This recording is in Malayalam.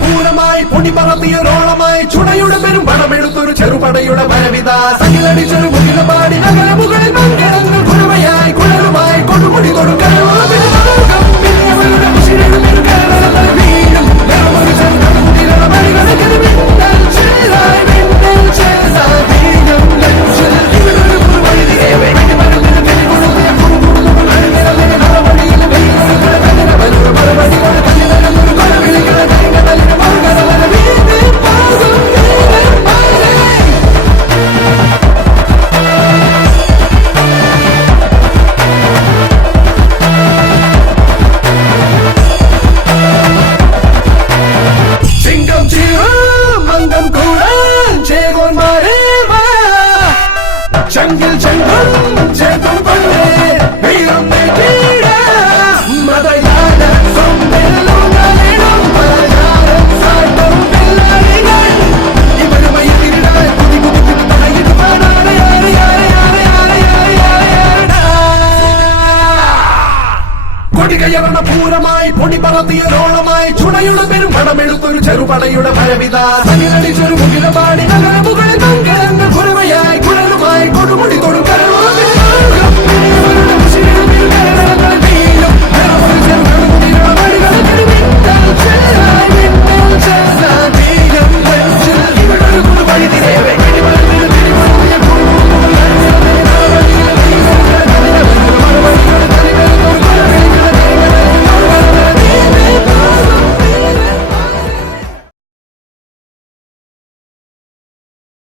പൂരമായി പൊടി പറത്തിയൊരോളമായി ചുണയുടെ പെരും പണമെടുത്തൊരു ചെറുപടയുടെ വരവിത സകിലടിച്ചൊരു മുകിലപാടി നഗര മുകളിൽ മങ്കരങ്ങൾ കുഴമയായി കുഴലുമായി കൊടുമുടി കൊടുക്കാൻ ചെങ്കിൽ ചെങ്കും ചേതും കൊണ്ടേ വീറും നെറ്റിട മതയാന സൊമ്പെല്ലുകളിടും പലചാരം സാട്ടും പിള്ളാരികൾ ഇവരുമായി തിരിടാൻ കുതി കുതി തടയിടുവാനാണ് കൊടികയറണ പൂരമായി പൊടി പറത്തിയൊരോളമായി ചുണയുടെ പെരും പണമെടുത്തൊരു ചെറുപടയുടെ ഭരവിത സനിലടിച്ചൊരു മുകിലപാടി നഗര